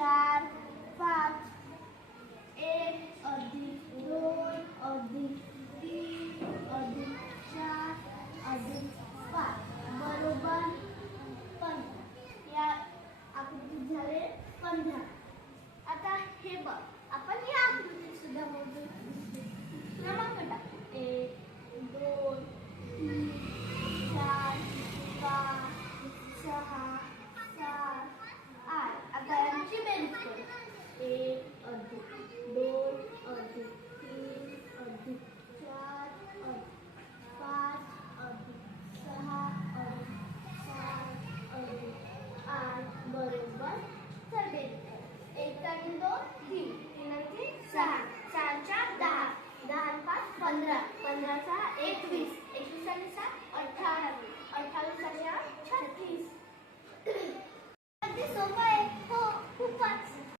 चार, पाँच, एक अधिक दो अधिक तीन अधिक चार अधिक पाँच, बराबर पंद्रह। या आकृति झाले पंधरा आता हे? बघ